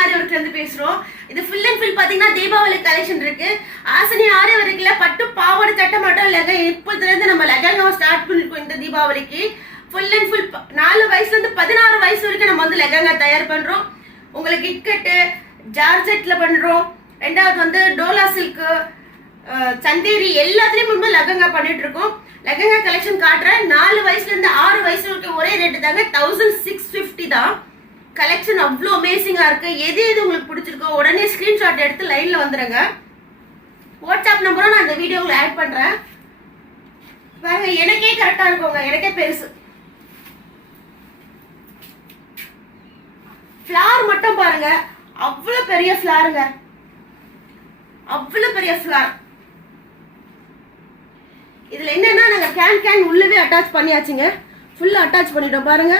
ஆரி ஒர்க்ல இருந்து பேசுறோம். இது ஃபுல் அண்ட் ஃபுல் பாத்தீங்கன்னா தீபாவளி கலெக்ஷன் இருக்கு. ஆசனி ஆரி ஒர்க்ல பட்டு பாவாடை சட்டை மட்டும் இல்லங்க, இப்போதுல இருந்து நம்ம லெஹங்கா ஸ்டார்ட் பண்ணிருக்கோம். இந்த தீபாவளிக்கு ஃபுல் அண்ட் ஃபுல் 4 வயசுல இருந்து 16 வயசு வரைக்கும் நம்ம வந்து லெஹங்கா தயார் பண்றோம். உங்களுக்கு இக்கட்டு ஜார்ஜெட்ல பண்றோம். ரெண்டாவது வந்து டோலா சில்க், சந்தேரி எல்லாத்துலயும் லெஹங்கா பண்ணிட்டு இருக்கோம். லெஹங்கா கலெக்ஷன் காட்டுறேன். 4 வயசுல இருந்து 6 வயசு வரைக்கும் ஒரே ரேட்டு தாங்க, 1650 தான். கலெக்ஷன் அவ்வளோ அமேசிங்கா இருக்கு. எது எது உங்களுக்கு பிடிச்சிருக்கோ உடனே ஸ்கிரீன்ஷாட் எடுத்து லைன்ல வந்துடுங்க. வாட்ஸ்அப் நம்பரும் நான் இந்த வீடியோவில் ஆட் பண்றேன். பாருங்க, எனக்கே கரெக்டா இருக்குங்க, எனக்கே பெருசு. ஃபிளார் மட்டும் பாருங்க, அவ்வளவு பெரிய ஃபிளாருங்க, அவ்வளவு பெரிய ஃபிளார். இதுல என்னன்னா நாங்க கேன் உள்ளவே அட்டாச் பண்ணியாச்சுங்க, ஃபுல்லா அட்டாச் பண்ணிட்டோம் பாருங்க.